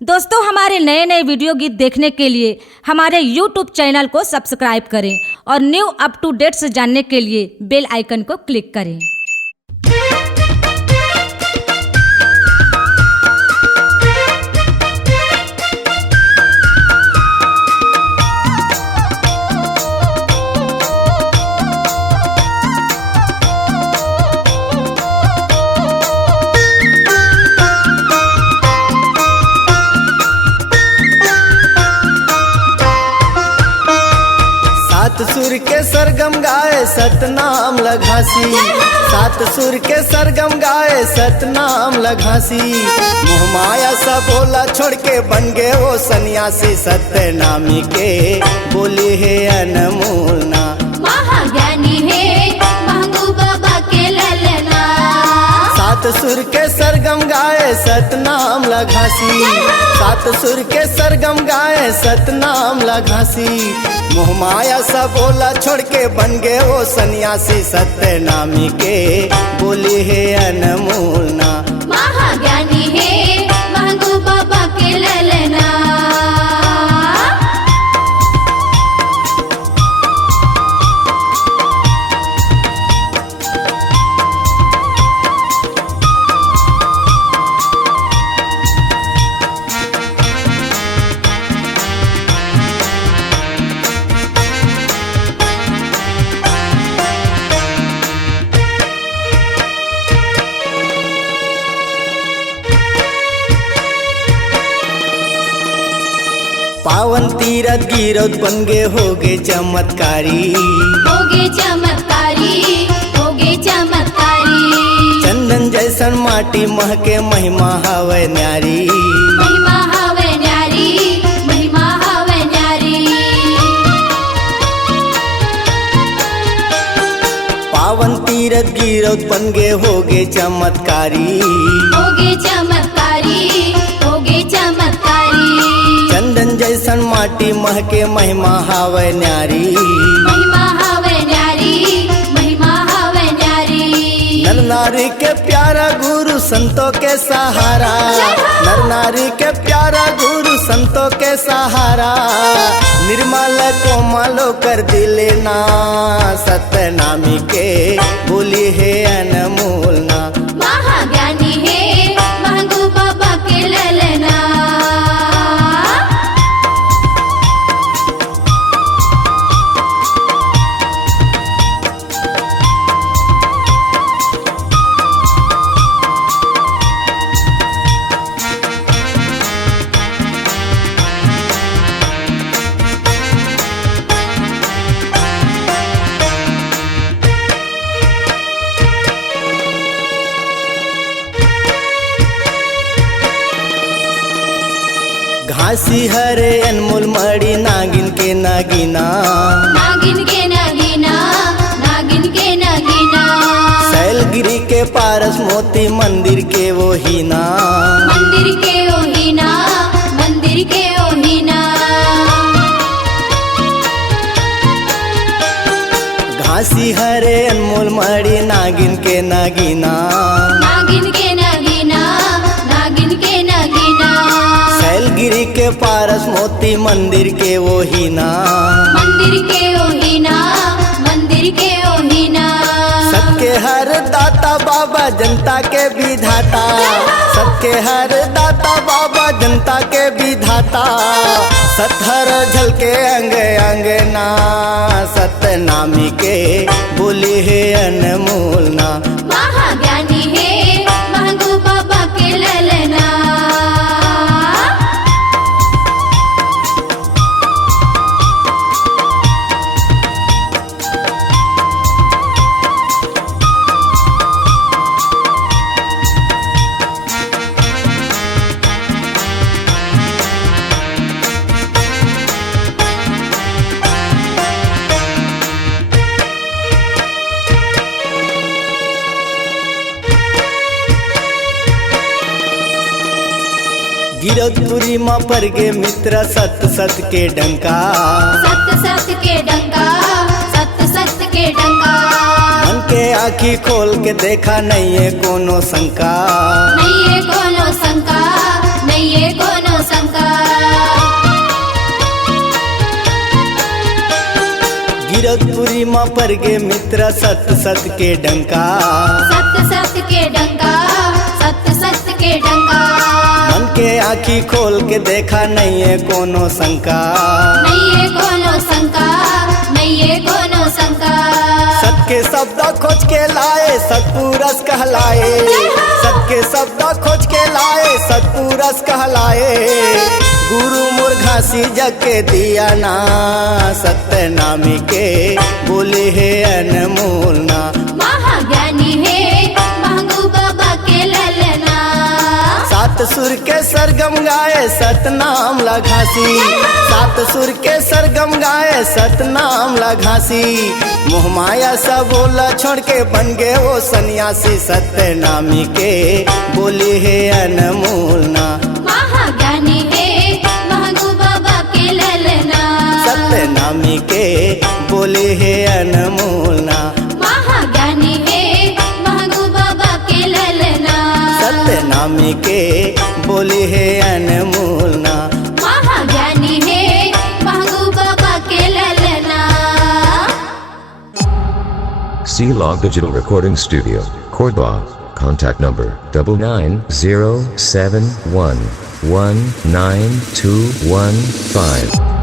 दोस्तों, हमारे नए नए वीडियो गीत देखने के लिए हमारे YouTube चैनल को सब्सक्राइब करें और न्यू अप टू डेट्स जानने के लिए बेल आइकन को क्लिक करें। सात सुर के सरगम गाए सतनाम लघासी, सात सुर के सरगम गाए सतनाम लघासी। मोह माया सा बोला छोड़ के बन गए वो सन्यासी, सत्यनामी के बोली है अनमोल ना। महाज्ञानी है महबूब बाबा के ललना। सात सुर के सरगम गाए सतनाम लघासी, सात सुर के सरगम गाए सतनाम लघासी। मोह माया सा बोला छोड़ के बन गए वो सन्यासी, सत्यनामी के बोली है अनमोल ना। महाज्ञानी है महबूब बाबा के ललना। पावन तीरथ गिरौत बन गे होगे चमत्कारी, होगे चमत्कारी, होगे चमत्कारी। चंदन जैसन माटी महके महिमा हवे न्यारी। महिमा हवे न्यारी, महिमा हवे न्यारी। पावन तीरथ गिरौत बन गे होगे चमत्कारी, होगे चमत्कारी, होगे चमत्कारी। चंदन जैसन माटी महके महिमा हवे न्यारी। महिमा हवे न्यारी, महिमा हवे न्यारी। नर नारी के प्यारा गुरु संतों के सहारा, नर नारी के प्यारा गुरु संतों के सहारा। निर्मल कोमलो कर दिले ना, सत्यनामी के बोली है अनमोल ना। महाज्ञानी है महबूब बाबा के ललना। घासी हरे अनमोल मड़ी नागिन के नागिना, नागिन के नागिना, नागिन के नागिना। शैलगिरी के पारस मोती मंदिर के वो हीना। मंदिर के ओहिना, मंदिर के ओहिना। घासी हरे अनमोल मड़ी नागिन के नागिना, नागिन के नागिना, नागिन के नागिना। शैलगिरी के पारस मोती मंदिर के वो हीना। मंदिर के ओहिना, मंदिर के ओहिना। सबके हर दाता बाबा जनता के विधाता, सबके हर दाता बाबा जनता के विधाता। सत्थर झलके अंग अंगना, सत्यनामी के बोली है अनमोल ना। महाज्ञानी है महबूब बाबा के ललना। गिरौतपुरी माँ पर गे मित्र सत सत के डंका। सत सत के डंका, सत सत के डंका। मन के आँखी खोल के देखा नहीं है कोनो शंका। नहीं है कोनो शंका, नहीं है कोनो शंका। महिमा पर गे मित्र सत सत के डंका। सत सत के डंका, सत सत के डंका। मन के आँखी खोल के देखा नहीं है कोनो शंका। नहीं है कोनो शंका, नहीं है कोनो शंका। सत के शब्द खोज के लाए सतपुरस कहलाए। सत के शब्द खोज के लाए सतपुरस कहलाए। गुरु मुर्घासी जग के दिया ना सत्य नामी के बोले है अनमोल ना। महाज्ञानी है महंगू बाबा के ललना। सात सुर के सरगम गाए सतनाम लघासी। सात सुर के सरगम गाए सतनाम लघासी। मोह माया सब बोला छोड़ के बन गए वो सन्यासी। सत्य नामी के बोले है अनमोल ना। महाज्ञानी है महंगू बाबा के ललना। सत्य नामी के बोले है अनमोल ना। महाज्ञानी है महंगू बाबा के ललना। सत्य नामी के बोले है अनमोल ना। महाज्ञानी है महंगू बाबा के ललना। C-Log Digital Recording Studio, Cordoba. Contact number 99071192115.